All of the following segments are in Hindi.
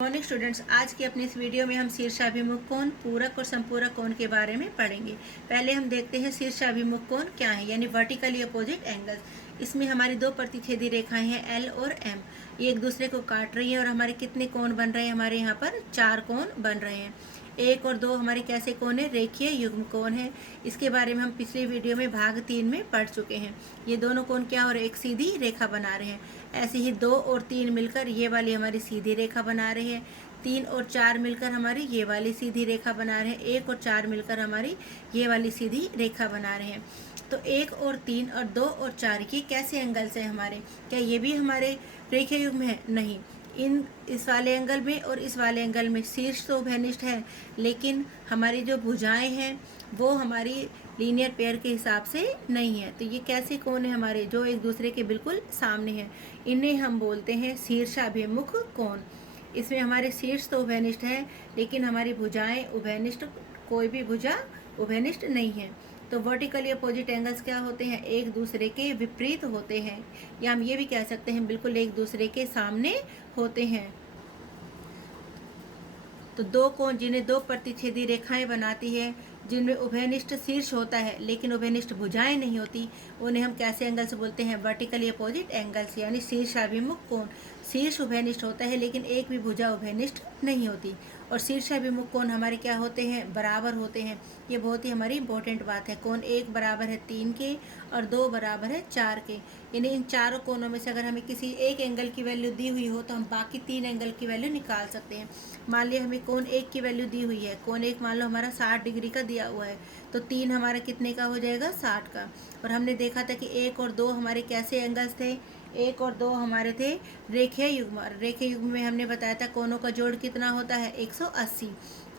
मॉर्निंग स्टूडेंट्स, आज की अपनी इस वीडियो में हम शीर्षाभिमुख कोण, पूरक और संपूरक कोण के बारे में पढ़ेंगे। पहले हम देखते हैं शीर्षाभिमुख कोण क्या है, यानी वर्टिकली अपोजिट एंगल्स। इसमें हमारी दो प्रतिच्छेदी रेखाएं हैं एल और एम, ये एक दूसरे को काट रही है और हमारे कितने कोण बन रहे हैं, हमारे यहाँ पर 4 कोण बन रहे हैं। 1 और 2 हमारे कैसे कोण है, रेखीय युग्म कोण है। इसके बारे में हम पिछली वीडियो में भाग 3 में पढ़ चुके हैं। ये दोनों कोण क्या और एक सीधी रेखा बना रहे हैं। ऐसे ही 2 और 3 मिलकर ये वाली हमारी सीधी रेखा बना रहे हैं। 3 और 4 मिलकर हमारी ये वाली सीधी रेखा बना रहे हैं। 1 और 4 मिलकर हमारी ये वाली सीधी रेखा बना रहे हैं। तो 1 और 3 और 2 और 4 ये कैसे एंगल्स हैं हमारे, क्या ये भी हमारे रेखीय युग्म है? नहीं। इस वाले एंगल में और इस वाले एंगल में शीर्ष तो उभयनिष्ठ है, लेकिन हमारी जो भुजाएं हैं वो हमारी लीनियर पेयर के हिसाब से नहीं है। तो ये कैसे कोण है हमारे, जो एक दूसरे के बिल्कुल सामने हैं। इन्हें हम बोलते हैं शीर्षाभिमुख कोण। इसमें हमारे शीर्ष तो उभयनिष्ठ है, लेकिन हमारी भुजाएं उभयनिष्ठ, कोई भी भुजा उभयनिष्ठ नहीं है। तो वर्टिकली अपोजिट एंगल्स क्या होते हैं, एक दूसरे के विपरीत होते हैं, या हम ये भी कह सकते हैं बिल्कुल एक दूसरे के सामने होते हैं। तो दो कोण जिन्हें दो प्रतिच्छेदी रेखाएं बनाती है, जिनमें उभयनिष्ठ शीर्ष होता है लेकिन उभयनिष्ठ भुजाएं नहीं होती, उन्हें हम कैसे एंगल्स बोलते हैं, वर्टिकली अपोजिट एंगल्स, यानी शीर्षाभिमुख कोण। शीर्ष उभयनिष्ठ होता है लेकिन एक भी भुजा उभयनिष्ठ नहीं होती। और शीर्षाभिमुख कोण हमारे क्या होते हैं, बराबर होते हैं। ये बहुत ही हमारी इंपॉर्टेंट बात है। कोण 1 बराबर है 3 के और 2 बराबर है 4 के, यानी इन चारों कोणों में से अगर हमें किसी एक एंगल की वैल्यू दी हुई हो तो हम बाकी 3 एंगल की वैल्यू निकाल सकते हैं। मान लिया हमें कोण 1 की वैल्यू दी हुई है, कोण 1 मान लो हमारा 60 डिग्री का दिया हुआ है, तो 3 हमारा कितने का हो जाएगा, 60 का। और हमने देखा था कि 1 और 2 हमारे कैसे एंगल्स थे, 1 और 2 हमारे थे रेखीय युग्म। रेखीय युग्म में हमने बताया था कोणों का जोड़ कितना होता है, 180।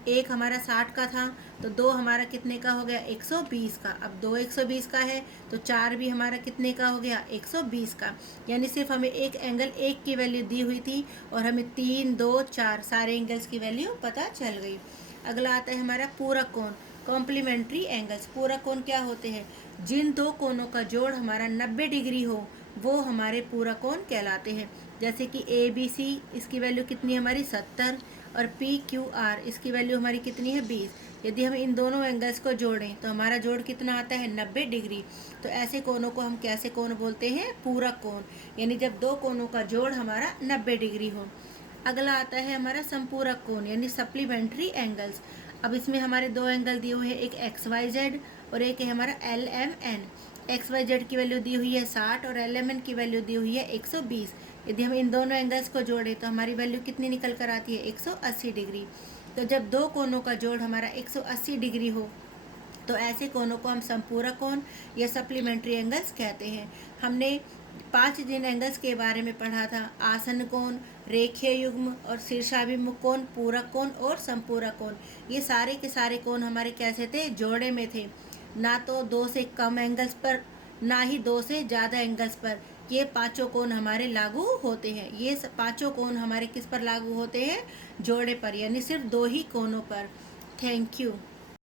1 हमारा 60 का था, तो 2 हमारा कितने का हो गया, 120 का। अब 2 120 का है तो 4 भी हमारा कितने का हो गया, 120 का। यानी सिर्फ हमें एक एंगल 1 की वैल्यू दी हुई थी और हमें 3 2 4 सारे एंगल्स की वैल्यू पता चल गई। अगला आता है हमारा पूरक कोण, कॉम्प्लीमेंट्री एंगल्स। पूरक कोण क्या होते हैं, जिन दो कोणों का जोड़ हमारा 90 डिग्री हो वो हमारे पूरक कोण कहलाते हैं। जैसे कि ABC, इसकी वैल्यू कितनी है हमारी 70, और PQR इसकी वैल्यू हमारी कितनी है 20। यदि हम इन दोनों एंगल्स को जोड़ें तो हमारा जोड़ कितना आता है, 90 डिग्री। तो ऐसे कोणों को हम कैसे कोण बोलते हैं, पूरक कोण, यानी जब दो कोणों का जोड़ हमारा 90 डिग्री हो। अगला आता है हमारा संपूरक कोण, यानी सप्लीमेंट्री एंगल्स। अब इसमें हमारे दो एंगल दिए हुए हैं, एक XYZ और एक है हमारा LMN। XYZ की वैल्यू दी हुई है 60 और LMN की वैल्यू दी हुई है 120। यदि हम इन दोनों एंगल्स को जोड़ें तो हमारी वैल्यू कितनी निकल कर आती है, 180 डिग्री। तो जब दो कोणों का जोड़ हमारा 180 डिग्री हो तो ऐसे कोणों को हम संपूरक कोण या सप्लीमेंट्री एंगल्स कहते हैं। हमने 5 जिन एंगल्स के बारे में पढ़ा था, आसन कोण, रेखीय युग्म और शीर्षाभिमुख कोण, पूरक कोण और संपूरक कोण, ये सारे के सारे कोण हमारे कैसे थे, जोड़े में थे। ना तो 2 से कम एंगल्स पर, ना ही 2 से ज़्यादा एंगल्स पर। ये पांचों कोण हमारे लागू होते हैं। ये पांचों कोण हमारे किस पर लागू होते हैं, जोड़े पर, यानी सिर्फ 2 ही कोणों पर। Thank you.